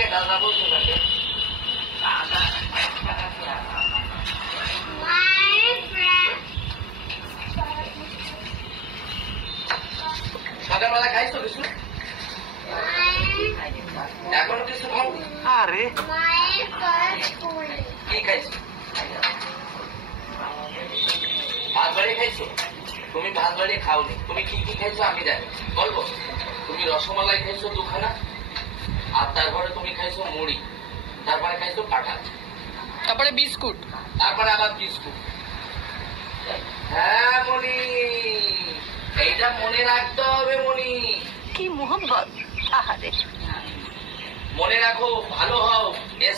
কাকে দাদা বলছো কাকে? সকালবেলা খাইছো কিছু? এখনো কিছু খাও? আরে কি খাইছো? ভাত বাড়ি খাইছো? তুমি ভাত বাড়ি খাওনি, তুমি কি কি খাইছো আমি জানি, বলবো? তুমি রসমালাই খাইছো দুখানা, আর তারপরে তুমি খাইছো মুড়ি, তারপরে খাইছো কাঁঠাল, তারপরে বিস্কুট, তারপরে আবার বিস্কুট। হ্যাঁ মনি, এইটা মনে রাখতে হবে মনি। কি মোহাম্মত! আহারে, মনে রাখো, ভালো হও,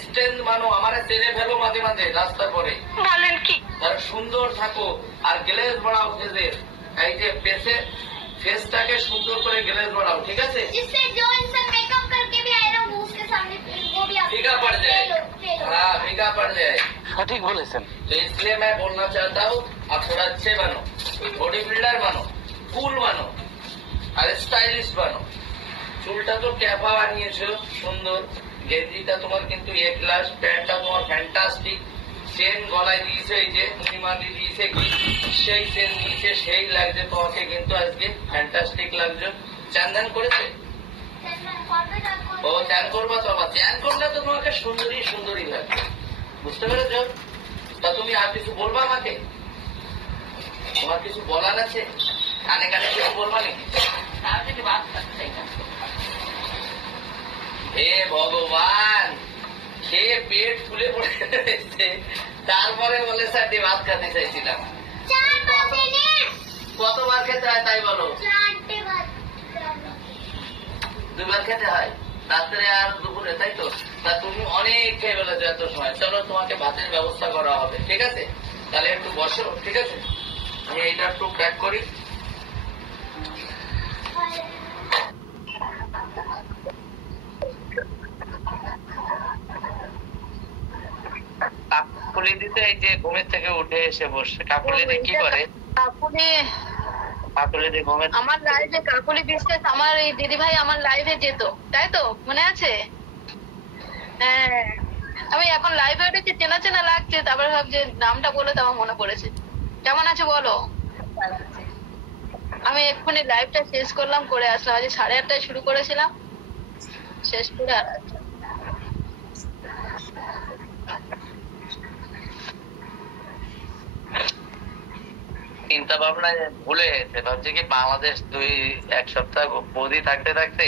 স্ট্রেংথ মানো, আমার ছেলে ফেলো মাঝে মাঝে রাস্তার পরে। বলেন কি? আর সুন্দর থাকো, আর গ্লেজ বাড়াও ফেসের, এই যে ফেসটাকে সুন্দর করে গ্লেজ বাড়াও, ঠিক আছে? जिससे जो इंसान मेकअप करके भी आए ना वो उसके सामने वो भी फीका पड़ जाए। हाँ, फीका पड़ जाए। সঠিক বলেছেন। तो इसलिए मैं बोलना चाहता हूँ, आप थोड़ा अच्छे बनो, बॉडी बिल्डर बनो, कुल बनो, আর স্টাইলিশ বানো। চুলটা তো ক্যাপা বানিয়েছো সুন্দর, গেঞ্জিটা তোমার কিন্তু এ ক্লাস, প্যান্টটা তোমার ফ্যান্টাস্টিক, চেন গলায় দিয়েছে, এই যে নিমাদি দিয়েছে কি সেই চেন দিয়েছে, সেই লাগছে তোমাকে কিন্তু আজকে ফ্যান্টাস্টিক লাগছে। চান করেছে? ও চান করবো তো, আবার চান করলে তো তোমাকে সুন্দরী সুন্দরী লাগবে, বুঝতে পেরেছ? তা তুমি আর কিছু বলবা আমাকে? তোমার কিছু বলার আছে? কানে কানে কিছু বলবা নাকি? হে ভগবান, খেয়ে পেট ফুলে পড়ে রয়েছে, তারপরে বলে স্যার ভাত খেতে চাইছিলাম। কতবার খেতে হয় তাই বলো? 2বার খেতে হয়, রাত্রে আর দুপুরে, তাই তো? তা তুমি অনেক খেয়ে ফেলেছো এত সময়। চলো তোমাকে ভাতের ব্যবস্থা করা হবে, ঠিক আছে? তাহলে একটু বসো, ঠিক আছে? আমি এইটা একটু প্যাক করি। কাকুলি দিতে এই যে ঘুমের থেকে উঠে এসে বসে, কাকুলি কি করে? কাকুলি দিয়ে ঘুমের, আমার লাইভে কাকুলি বিশ্বাস, আমার এই দিদি ভাই আমার লাইভে যেত, তাই তো? মনে আছে? হ্যাঁ, আমি এখন লাইভে উঠেছি, চেনা চেনা লাগছে, তারপর ভাবছি নামটা বলে তো আমার মনে পড়েছে। কেমন আছে বলো? আমি এক্ষুনি লাইভটা শেষ করলাম, করে আসলাম। আজ 8:30টায় শুরু করেছিলাম, শেষ করে আর আসলাম। চিন্তা ভাবনা ভুলে গেছে, ভাবছি কি বাংলাদেশ এক সপ্তাহ বৌদি থাকতে থাকতে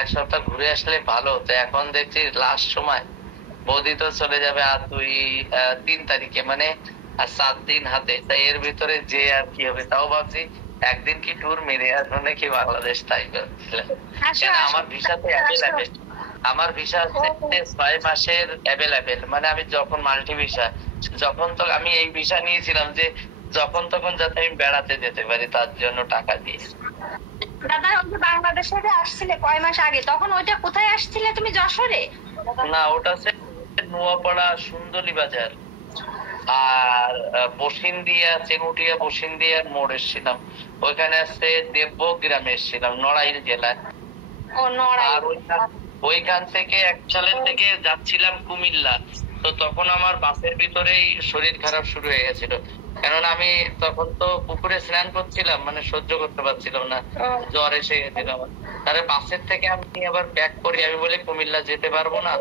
1 সপ্তাহ ঘুরে আসলে ভালো হতো। এখন দেখছি লাস্ট সময় বৌদি তো চলে যাবে আর 3 তারিখে, মানে আর 7 দিন হাতে, তাই এর ভিতরে যে আর কি হবে। তাও ভাবছি একদিন কি ট্যুর মেরে আসবো নাকি বাংলাদেশ, তাই কেন আমার ভিসাতে অ্যাভেলেবেল, আমার ভিসা হচ্ছে 6 মাসের অ্যাভেলেবেল, মানে আমি যখন মাল্টি ভিসা, যখন তো আমি এই ভিসা নিয়েছিলাম যে যখন তখন যাতে আমি বেড়াতে যেতে পারি, তার জন্য টাকা দিয়ে। দাদা বাংলাদেশে আসছিলে কয় মাস আগে, তখন ওইটা কোথায় আসছিলে তুমি? যশোরে? না, ওটা হচ্ছে নোয়াপাড়া সুন্দরী বাজার, আর বসিন্দিয়া, চেঙ্গুটিয়া বসিন্দিয়ার মোড় এসেছিলাম, ওইখানে আসছে দেবগ্রামে এসেছিলাম, নড়াইল জেলায়। ও নড়াইল। আর ওইখান থেকে একচালের থেকে যাচ্ছিলাম কুমিল্লা, তো তখন আমার বাসের ভিতরেই শরীর খারাপ শুরু হয়ে গেছিল, কেননা আমি তখন তো পুকুরে স্নান করছিলাম, মানে সহ্য করতে পারছিলাম না, জ্বর এসে গেছিল আমার। তাহলে বাসের থেকে আমি আবার ব্যাক করি, আমি বলি কুমিল্লা যেতে পারবো না।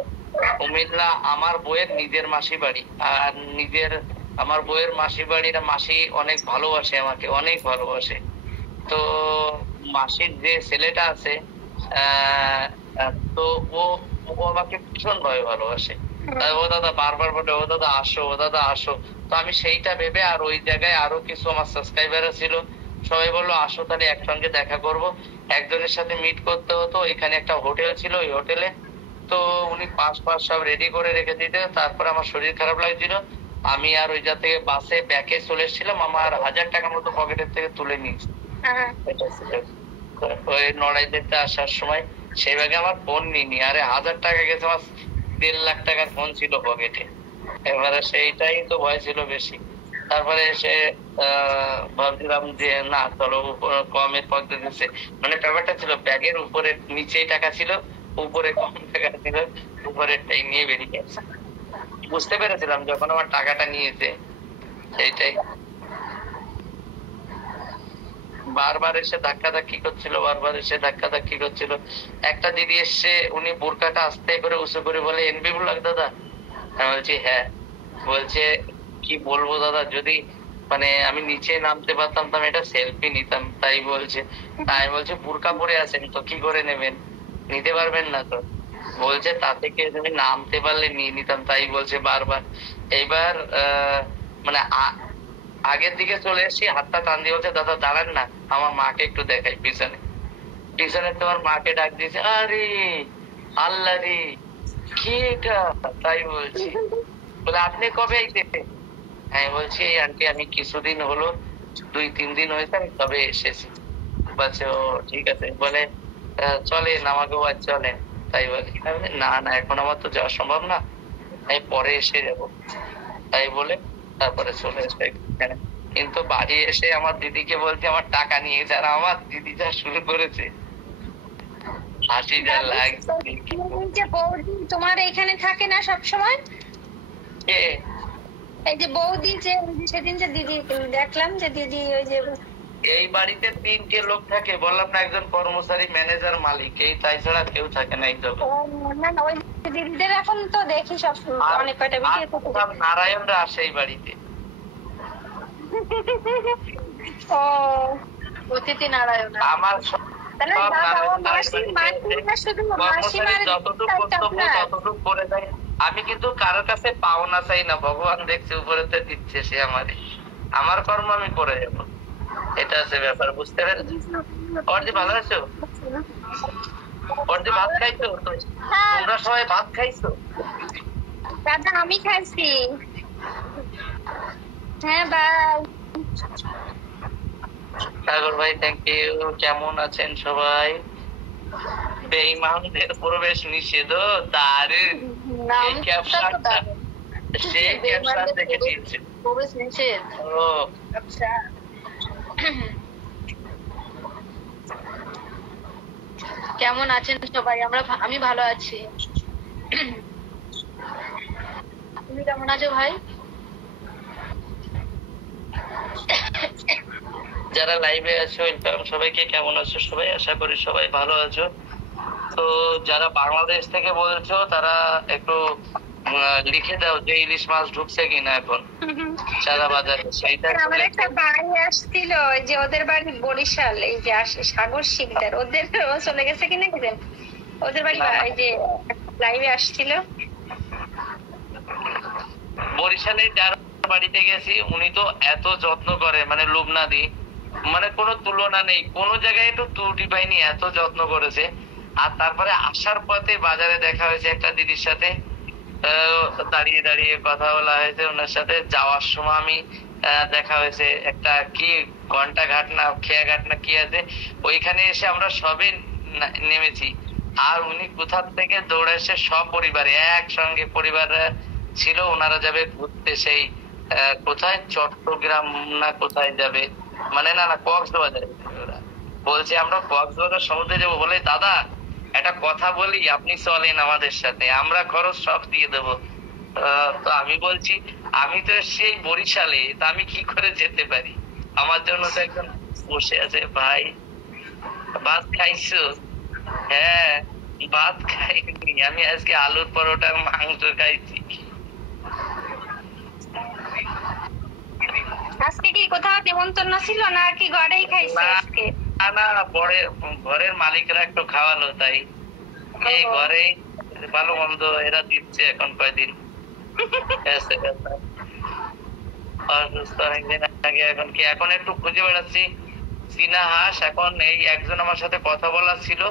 কুমিল্লা আমার বইয়ের নিজের মাসি বাড়ি, আর আমার বইয়ের মাসি বাড়ির মাসি অনেক ভালোবাসে আমাকে, অনেক ভালোবাসে। তো মাসির যে ছেলেটা আছে, তো ও আমাকে ভীষণ ভাবে ভালোবাসে। ও দাদা বারবার বলে, ও দাদা আসো, ও দাদা আসো। তো আমি সেইটা ভেবে, আর ওই জায়গায় আরো কিছু আমার সাবস্ক্রাইবার ছিল, সবাই বললো আসো তাহলে একসঙ্গে দেখা করব। একজনের সাথে মিট করতে হতো, এখানে একটা হোটেল ছিল, ওই হোটেলে তো উনি পাস সব রেডি করে রেখে দিত। তারপর আমার শরীর খারাপ লাগছিল, আমি আর ওই জায়গা থেকে বাসে ব্যাকে চলে এসেছিলাম, আমার 1000 টাকা মতো পকেটের থেকে তুলে নিয়েছি। ওই নড়াই দেখতে আসার সময় সেই ব্যাগে আমার ফোন নিইনি, আরে 1000 টাকা গেছে, আমার 1.5 লাখ টাকার ফোন ছিল পকেটে। এবারে সেইটাই তো ভয় ছিল বেশি। তারপরে এসে ভাবছিলাম যে না চলো, কমের পকেটে দিচ্ছে, মানে ব্যাপারটা ছিল ব্যাগের উপরে নিচেই টাকা ছিল, উপরে কম টাকা ছিল, উপরেরটাই নিয়ে বেরিয়ে গেছে। বুঝতে পেরেছিলাম যখন আমার টাকাটা নিয়েছে সেইটাই। বারবার এসে ধাক্কাধাক্কি করছিল। একটা দিদি এসছে, উনি বোরকাটা আস্তে করে উঁচু করে বলে, এনবি ব্লগ দাদা? আমি বলছি হ্যাঁ। বলছে কি বলবো দাদা, যদি মানে আমি নিচে নামতে পারতাম তো আমি এটা সেলফি নিতাম। তাই বলছে বোরকা পরে আছেন তো কি করে নেবেন, নিতে পারবেন না তো? বলছে তা থেকে তুমি নামতে পারলে নিয়ে নিতাম। তাই বলছে বারবার। এইবার মানে আগের দিকে চলে এসেছি, হাতটা টান দিয়ে বলছে দাদা দাঁড়ান না, আমার মাকে একটু দেখাই। পিছনে তোমার মাকে ডাক দিয়েছে। আরে আল্লাহ রে, কি এটা? তাই বলছি। বলে আপনি কবে আইতেন? আমি বলছি আন্টি আমি কিছুদিন হলো, 2-3 দিন হয়েছে আমি তবে এসেছি। বলছে ও ঠিক আছে। বলে চলেন আমাকেও আজ চলেন। তাই বলি না না, এখন আমার তো যাওয়া সম্ভব না, আমি পরে এসে যাব। তাই বলে তারপরে চলে এসে এখানে। কিন্তু বাড়ি এসে আমার দিদিকে বলছে আমার টাকা নিয়ে যারা, আমার দিদি যা শুরু করেছে, হাসি যা লাগছে। যে বৌদি তোমার এখানে থাকে না সব সময়? কে? এই যে বৌদি, যে সেদিন যে দিদি দেখলাম, যে দিদি ওই যে এই বাড়িতে 3টে লোক থাকে, বললাম না, একজন কর্মচারী, ম্যানেজার, মালিক, এই তাই ছাড়া কেউ থাকে না এই জগৎ। না না, ওই দিদিদের এখন তো দেখি সব অনেক কয়টা ভিডিও। নারায়ণরা আসে এই বাড়িতে। ও অতিথি নারায়ণ। আমার তাহলে যতটুকু কর্তব্য ততটুকু করে দেয়। আমি কিন্তু কারোর কাছে পাওনা চাই না, ভগবান দেখছে উপরেতে দিচ্ছে সে আমারে, আমার কর্ম আমি করে যাবো। এটা হচ্ছে ব্যাপার, বুঝতে পেরেছি? অর্জি ভালো আছো? অর্জি ভাত খাইছো? তোমরা সবাই ভাত খাইছো? দাদা আমি খাইছি। হ্যাঁ বাই। সাগর ভাই থ্যাংক ইউ। কেমন আছেন সবাই? বেঈমানদের প্রবেশ নিষেধ। দারুণ। সেই ক্যাপশনটা দেখে দিয়েছে। প্রবেশ নিষেধ। ও আচ্ছা। কেমন আছেন সবাই? আমি ভালো আছি। তুমি কেমন আছো ভাই? যারা লাইভে আছো ওয়েলকাম সবাইকে। কেমন আছো সবাই? আশা করি সবাই ভালো আছো। তো যারা বাংলাদেশ থেকে বলছো তারা একটু লিখে দাও যে ইলিশ মাছ ঢুকছে কিনা এখন সারা বাজারে। সেইটা আমার একটা বাড়ি আসছিল, ওই যে ওদের বাড়ি বরিশাল, এই যে সাগর শিকদার, ওদের চলে গেছে কিনা কি জানি। ওদের বাড়ি এই যে লাইভে আসছিল। বরিশালে যার বাড়িতে গেছি উনি তো এত যত্ন করে, মানে লুবনাদি, মানে কোনো তুলনা নেই। কোন জায়গায় একটু ত্রুটি পাইনি, এত যত্ন করেছে। আর তারপরে আসার পথে বাজারে দেখা হয়েছে একটা দিদির সাথে, দাঁড়িয়ে দাঁড়িয়ে কথা বলা হয়েছে ওনার সাথে। যাওয়ার সময় আমি দেখা হয়েছে একটা কি ঘন্টা ঘাট না খেয়া ঘাট না কি আছে, ওইখানে এসে আমরা সবে নেমেছি। আর উনি কোথা থেকে দৌড়ে এসে সপরিবারে একসঙ্গে পরিবার ছিল, ওনারা যাবে ঘুরতে সেই কোথায় চট্টগ্রাম না কোথায় যাবে, মানে না কক্সবাজার। ওরা বলছে আমরা কক্সবাজার সমুদ্রে যাবো। বলে দাদা একটা কথা বলি, আপনি চলেন আমাদের সাথে, আমরা খরচ সব দিয়ে দেবো। তো আমি বলছি আমি তো সেই বরিশালে, তা আমি কি করে যেতে পারি? আমার জন্য তো একজন বসে আছে। ভাই ভাত খাইছো? হ্যাঁ ভাত খাইনি, আমি আজকে আলুর পরোটা মাংস খাইছি। আজকে কি কোথাও নিমন্ত্রণ ছিল না কি ঘরেই খাইছে আজকে? না ঘরের মালিকরা একটু খাওয়ালো, তাই এই ঘরে ভালো মন্দ এরা দিচ্ছে এখন কয়দিন। অসুস্থ অনেকদিন আগে, এখন কি এখন একটু খুঁজে বেড়াচ্ছি চীনা হাঁস। এখন এই একজন আমার সাথে কথা বলার ছিল,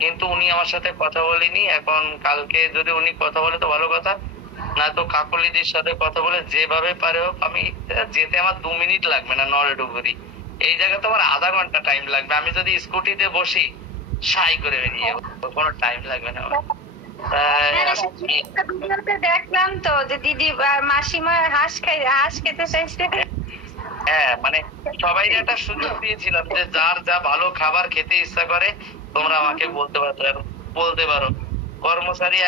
কিন্তু উনি আমার সাথে কথা বলেনি। এখন কালকে যদি উনি কথা বলে তো ভালো কথা, না তো কাকলিদির সাথে কথা বলে যেভাবে পারে হোক। আমি যেতে আমার 2 মিনিট লাগবে না নরেডুগুরি, এই জায়গায় তো আমার আধা ঘন্টা টাইম লাগবে। আমি যদি স্কুটিতে বসি সাই করে বেরিয়ে যাবো, কোনো টাইম লাগবে না। দেখলাম তো যে দিদি মাসিমা হাঁস খেতে চাইছে। হ্যাঁ মানে সবাই একটা সুযোগ দিয়েছিলাম যে যার যা ভালো খাবার খেতে ইচ্ছা করে তোমরা আমাকে বলতে পারো। কর্মচারী